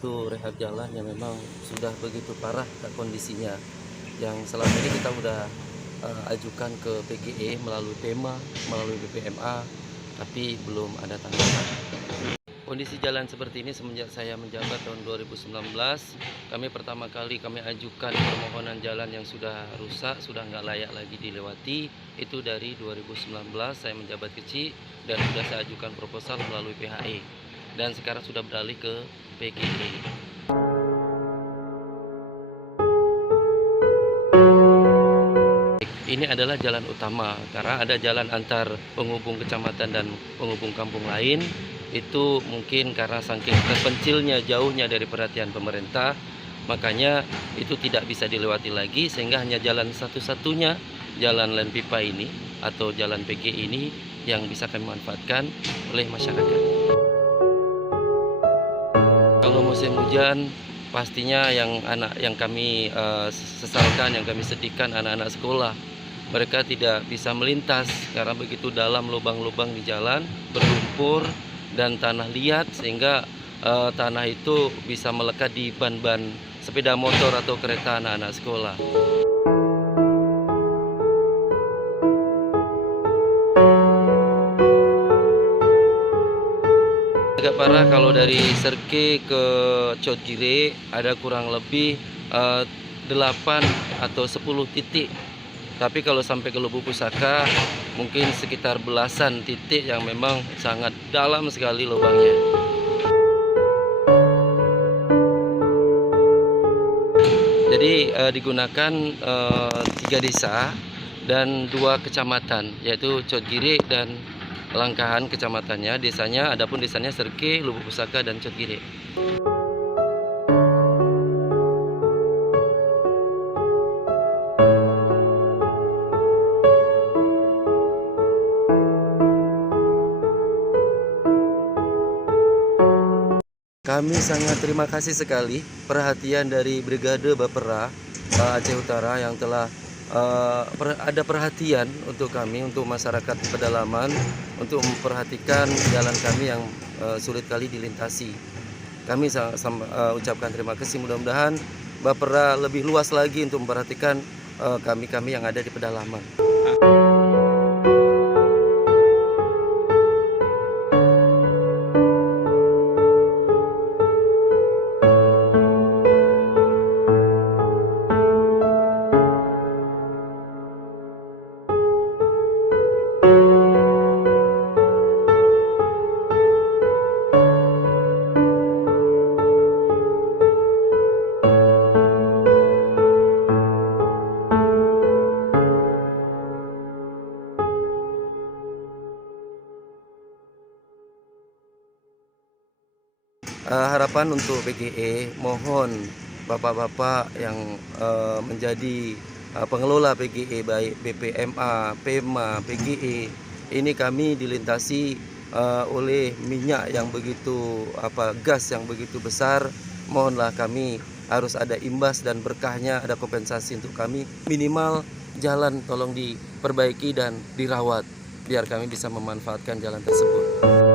satu rehab jalan yang memang sudah begitu parah kondisinya. Yang selama ini kita udah ajukan ke PGE melalui PEMA, melalui BPMA, tapi belum ada tanggapan. Kondisi jalan seperti ini semenjak saya menjabat tahun 2019, kami pertama kali kami ajukan permohonan jalan yang sudah rusak, sudah nggak layak lagi dilewati. Itu dari 2019 saya menjabat kecil dan sudah saya ajukan proposal melalui PHE. Dan sekarang sudah beralih ke PGE. Ini adalah jalan utama karena ada jalan antar penghubung kecamatan dan penghubung kampung lain. Itu mungkin karena saking terpencilnya jauhnya dari perhatian pemerintah, makanya itu tidak bisa dilewati lagi sehingga hanya jalan satu-satunya, jalan len pipa ini atau jalan PG ini yang bisa kami manfaatkan oleh masyarakat. Kalau musim hujan pastinya yang kami sesalkan, yang kami sedihkan anak-anak sekolah. Mereka tidak bisa melintas karena begitu dalam lubang-lubang di jalan, berlumpur dan tanah liat sehingga tanah itu bisa melekat di ban-ban sepeda motor atau kereta anak-anak sekolah. Agak parah kalau dari Serke ke Cotgire ada kurang lebih 8 atau 10 titik. Tapi kalau sampai ke Lubuk Pusaka mungkin sekitar belasan titik yang memang sangat dalam sekali lubangnya. Jadi digunakan 3 desa dan 2 kecamatan, yaitu Cotgire dan Langkahan kecamatannya. Adapun desanya Serke, Lubuk Pusaka dan Cotgire. Kami sangat terima kasih sekali perhatian dari Brigade Bapera Aceh Utara yang telah ada perhatian untuk kami, untuk masyarakat pedalaman, untuk memperhatikan jalan kami yang sulit kali dilintasi. Kami ucapkan terima kasih, mudah-mudahan Bapera lebih luas lagi untuk memperhatikan kami-kami yang ada di pedalaman. Harapan untuk PGE, mohon bapak-bapak yang menjadi pengelola PGE, baik BPMA, PEMA, PGE, ini kami dilintasi oleh minyak yang begitu gas yang begitu besar. Mohonlah kami harus ada imbas dan berkahnya, ada kompensasi untuk kami. Minimal jalan tolong diperbaiki dan dirawat biar kami bisa memanfaatkan jalan tersebut.